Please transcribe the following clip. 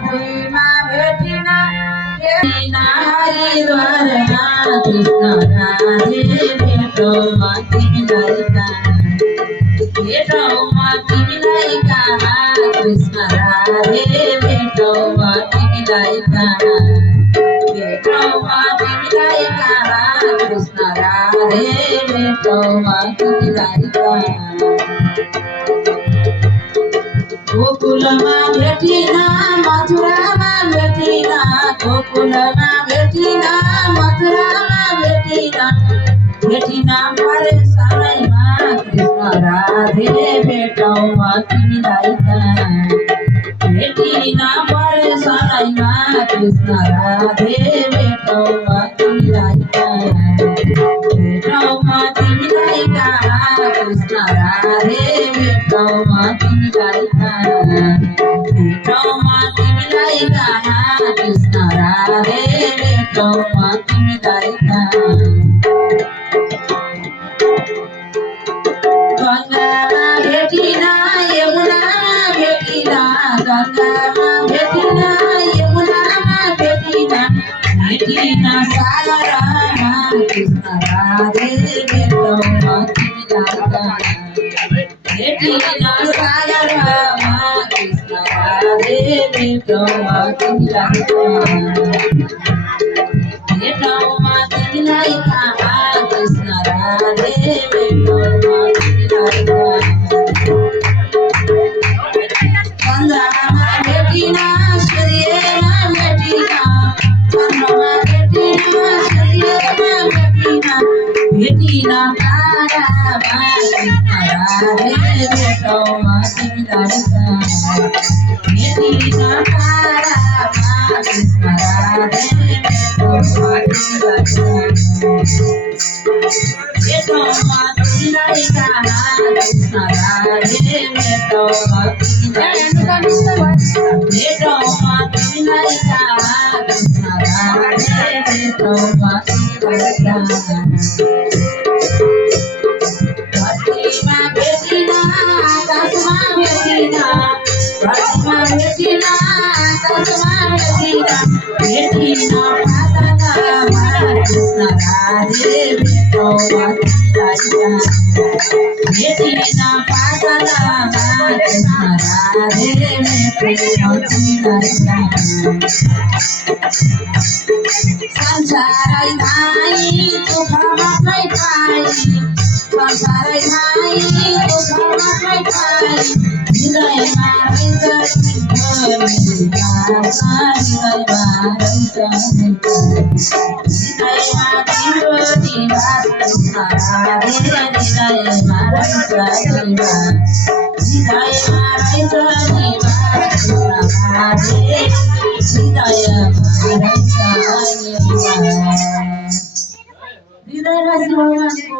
रात्रीमा भेटिन हरिद्वारमा कृष्ण राधे भेटौँमा तिमीलाई कहाँ कृष्ण राधे भेटौँमा तिमीलाई कहाँ कृष्ण राधे भेटौँमा तिमीलाई कहाँ गोकुलमा भेटिन मथुरामा भेटिन गोकुलमा भेटिन मथुरामा भेटिन परे समयमा कृष्ण राधे भेटौँमा तिमीलाई कहाँ भेटिन परे समयमा कृष्ण राधे भेटौँमा तिमीलाई कहाँ भेटौँमा तिमीलाई कहाँ कृष्ण राधे भेटौँमा तिमीलाई कहाँ भेटौँमा तिमीलाई कहाँ कृष्ण राधे भेटौँमा तिमीलाई कहाँ गङ्गामा भेटिन यमुनामा भेटिन गङ्गामा भेटिन यमुनामा भेटिन सागरमा कृष्ण राधे भेटौँमा तिमीलाई कहाँ भेटिन सागरमा कृष्ण राधे भेटौँमा तिमीलाई कहाँ भेटौँमा तिमीलाई कहाँ कृष्ण राधे भेटौँमा तिमीलाई कहाँ चन्द्रमा भेटिन सूर्यमा भेटिन चन्द्रमा भेटिन सूर्यमा भेटिन तारामा कृष्ण राधे भेटौँमा तिमीलाई कहाँ भेटिन तारामा कृष्ण राधे भेटौँमा तिमीलाई कहाँ भेटौँमा तिमीलाई कहाँ कृष्ण राधे भेटौँमा तिमीलाई कहाँ भेटौँमा तिमीलाई कहाँ कृष्ण राधे भेटौँमा तिमीलाई कहाँ धरतीमा भेटिन आकाशमा भेटिन धरतीमा भेटिन आकाशमा भेटिन पातालमा कृष्ण राधे भेटौँमा तिमीलाई कहाँ भेटिन पातालमा कृष्ण राधे भेटौँमा तिमीलाई कहाँ संसारै धाई दुःख मात्रै पाई संसारै धाई दुःख मात्रै पाई हृदयमा रहन्छ हृदयमा तिम्रो निवास कृष्ण राधे हृदयमा रहन्छ निवास हृदयमा रहन्छ निवास कृष्ण राधे हृदयमा रहन्छ निवास हृदयवासी भगवानको